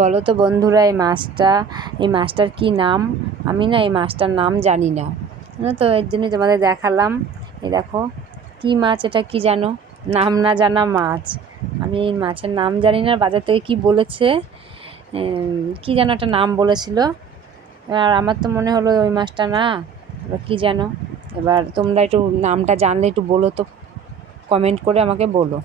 বলো তো বন্ধুরা, এই মাছটার কি নাম? আমি না এই মাছটার নাম জানি না, জানো তো, এর জন্য তোমাদের দেখালাম। এই দেখো, কি মাছ এটা, কি জানো? নাম না জানা মাছ। আমি এই মাছের নাম জানি না। বাজার থেকে কি বলেছে, কি যেন একটা নাম বলেছিল। আর আমার তো মনে হলো ওই মাছটা না, এবার কী যেন। এবার তোমরা একটু নামটা জানলে একটু বলো তো, কমেন্ট করে আমাকে বলো।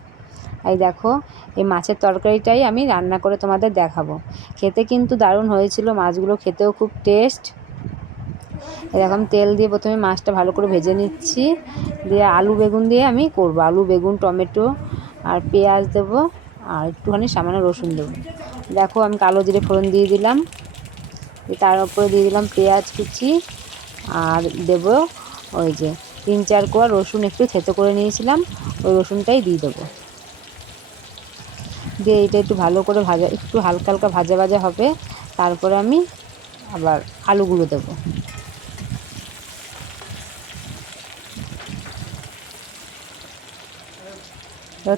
এই দেখো, এই মাছের তরকারিটাই আমি রান্না করে তোমাদের দেখাবো। খেতে কিন্তু দারুণ হয়েছিল, মাছগুলো খেতেও খুব টেস্ট। এরকম তেল দিয়ে প্রথমে মাছটা ভালো করে ভেজে নিচ্ছি, দিয়ে আলু বেগুন দিয়ে আমি করবো। আলু বেগুন টমেটো আর পেঁয়াজ দেবো, আর একটুখানি সামান্য রসুন দেবো। দেখো, আমি কালো জিরে ফোড়ন দিয়ে দিলাম, তার উপরে দিয়ে দিলাম পেঁয়াজ কুচি, আর দেবো ওই যে 3-4 কোয়া রসুন একটু থেতো করে নিয়েছিলাম, ওই রসুনটাই দিয়ে দেবো। দিয়ে এটা একটু ভালো করে ভাজা, একটু হালকা হালকা ভাজা ভাজা হবে, তারপরে আমি আবার আলুগুলো দেবো।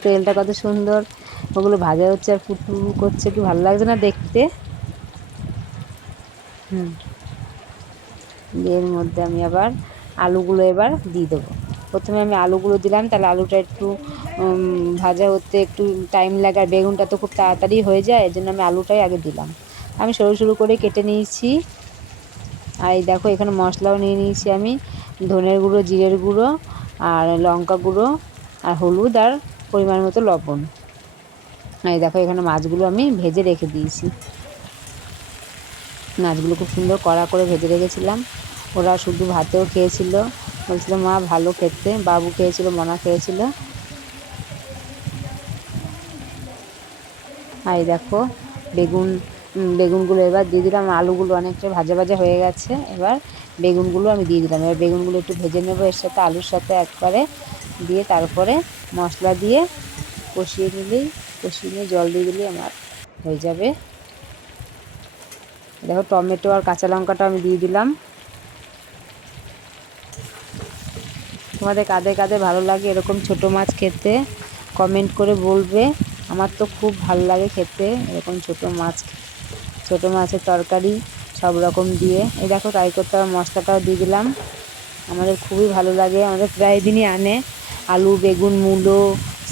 তেলটা কত সুন্দর ওগুলো ভাজা হচ্ছে আর ফুটফুট করছে, কি ভালো লাগছে না দেখতে। এর মধ্যে আমি আবার আলুগুলো এবার দিয়ে দেবো। প্রথমে আমি আলুগুলো দিলাম, তাহলে আলুটা একটু ভাজা হতে একটু টাইম লাগে, আর বেগুনটা তো খুব তাড়াতাড়ি হয়ে যায়, এর জন্য আমি আলুটাই আগে দিলাম। আমি সরু সরু করে কেটে নিয়েছি। আর এই দেখো, এখানে মশলাও নিয়ে নিয়েছি আমি, ধনের গুঁড়ো, জিরের গুঁড়ো, আর লঙ্কা গুঁড়ো, আর হলুদ, আর পরিমাণ মতো লবণ। আর এই দেখো, এখানে মাছগুলো আমি ভেজে রেখে দিয়েছি। মাছগুলো খুব সুন্দর কড়া করে ভেজে রেখেছিলাম। ওরা শুধু ভাতেও খেয়েছিল, বলছিল মা ভালো খেতে। বাবু খেয়েছিল, মনা খেয়েছিল। আর এই দেখো, বেগুনগুলো এবার দিয়ে দিলাম। আলুগুলো অনেকটা ভাজা ভাজা হয়ে গেছে, এবার বেগুনগুলো আমি দিয়ে দিলাম। এবার বেগুনগুলো একটু ভেজে নেবো এর সাথে, আলুর সাথে একবারে দিয়ে, তারপরে মশলা দিয়ে কষিয়ে নিয়ে জল দিয়ে দিলেই আমার হয়ে যাবে। দেখো, টমেটো আর কাঁচা লঙ্কাটা আমি দিয়ে দিলাম। তোমাদের কাদের কাদের ভালো লাগে এরকম ছোটো মাছ খেতে, কমেন্ট করে বলবে। আমার তো খুব ভালো লাগে খেতে এরকম ছোটো মাছের তরকারি সব রকম দিয়ে। এই দেখো, ট্রাই করতে হবে, মশলাটাও দিয়ে দিলাম। আমাদের খুবই ভালো লাগে, আমাদের প্রায় দিনই আনে। আলু বেগুন মূলো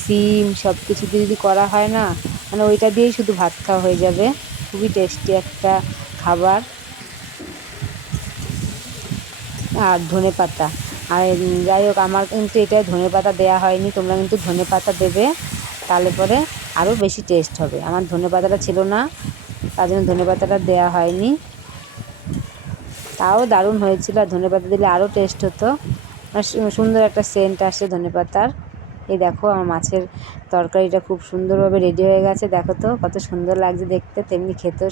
সিম সব কিছু দিয়ে যদি করা হয় না, মানে ওইটা দিয়েই শুধু ভাত খাওয়া হয়ে যাবে। খুবই টেস্টি একটা খাবার। আর ধনেপাতা, আর যাই হোক, আমার কিন্তু এটা ধনেপাতা দেওয়া হয়নি, তোমরা কিন্তু ধনেপাতা দেবে, তাহলে পরে আরও বেশি টেস্ট হবে। আমার ধনেপাতাটা ছিল না, তার জন্য ধনেপাতাটা দেওয়া হয়নি। তাও দারুণ হয়েছিল, আর ধনেপাতা দিলে আরও টেস্ট হতো, আর সুন্দর একটা সেন্ট আসছে ধনেপাতার। এই দেখো, আমার মাছের তরকারিটা খুব সুন্দরভাবে রেডি হয়ে গেছে। দেখো তো কত সুন্দর লাগছে দেখতে, তেমনি খেতেও